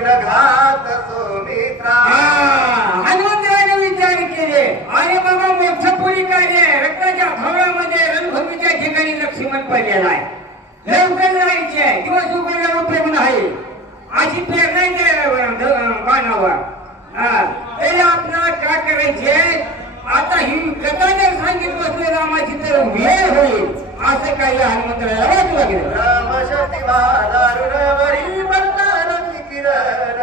सोडिन घात सुमित्रा. हनुमंतराने विचार केले अरे बाबा मोठं पुरी कार्य रक्ताच्या भावळामध्ये रणभूमीच्या ठिकाणी लक्ष्मण पडलेला आहे. लवकर जायचे दिवस उगवल्यावर उपयोग नाही अशी प्रेरणा बाणावर. त्याला आपल्याला काय करायचे आता ही कथा जर सांगित बसले रामाची तर वेळ होईल असं काही हनुमंतराला वाटू लागले. राम शक्ती दारुणवरी बलतान किरण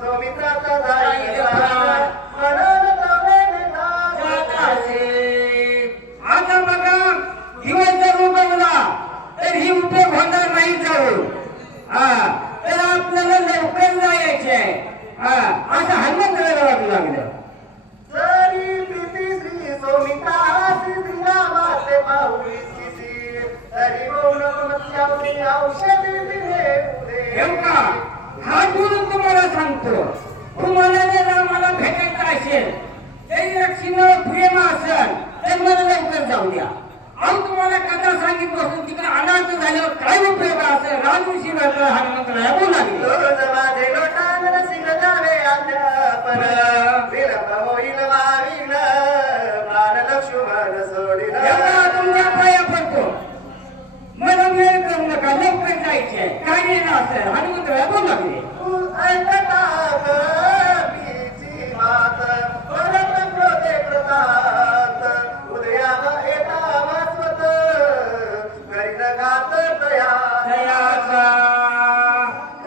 सुमित्राचा जाईल मनात तवेने जातासे. आता बघा दिवस जर उगवला तर ही उपयोग होणार नाही जाऊ. तर आपल्याला लवकर जायचे असं हनुमंतराला वाटू लागलं. जरी प्रीती श्री सोमिता श्रीरामाचे पाहुली स्थिती तरी गौण मत्स्यावरी औषधी दिले उदे. येऊ का हा बोलून तुम्हाला सांगतो तुम्हाला जर रामाला भेटायचं असेल तरी लक्ष्मण प्रेम असेल तर मला लवकर जाऊ द्या. अहो तुम्हाला कथा सांगित बसून तिकडे अनाथ झाल्यावर काय उपयोग असेल राजूशी हनुमंतराला बोलू लागले. रोज माझे लोटान रसिक जावे अध्यापन विलंब होईल वाविघ्न प्राण लक्ष्मण सोडिन. एवढा तुमच्या पाया पडतो मला वेळ करू नका लवकर जायचे कार्य असेल हनुमंतराला बोलू लागले. ऐकता कवीची मात परत क्रोधे कृतात उदयाला येता वाचवत करीत घात तया. दयाचा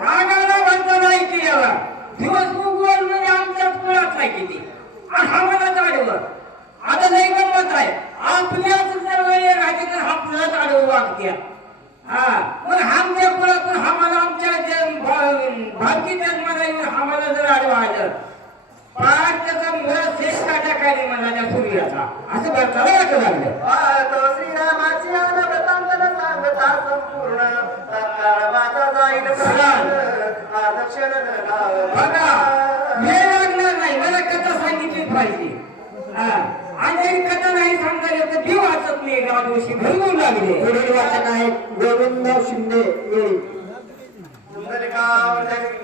रागाला म्हणता नाही की याला दिवस उगवल म्हणजे आमच्या कुळात नाही किती आणि हा मला आडवं आता नाही गमत आहे आपल्याच जर वेळे राहते तर आपल्याच आडवं वागत्या. मग आमच्या कुळातून आम्हाला आमच्या भावकी जन्माला येऊन आम्हाला जर आडवं आलं पाच त्याचा मुळा शेष काट्या काढी म्हणाल्या सूर्याचा असं भरताला वाटू लागलं. पाहतो श्रीरामाची अनवृत्तांतन सांगता संपूर्ण तत्काळ माझा जाईल प्राण आदक्षण बघा वेळ लागणार नाही मला कथा सांगितलीच पाहिजे. आणि कथा नाही सांगता येत तर देव वाचत नाही गावशी भरवू लागले. पुढील वाचन आहे गोविंद शिंदे येळी. सुंदरगाव जगत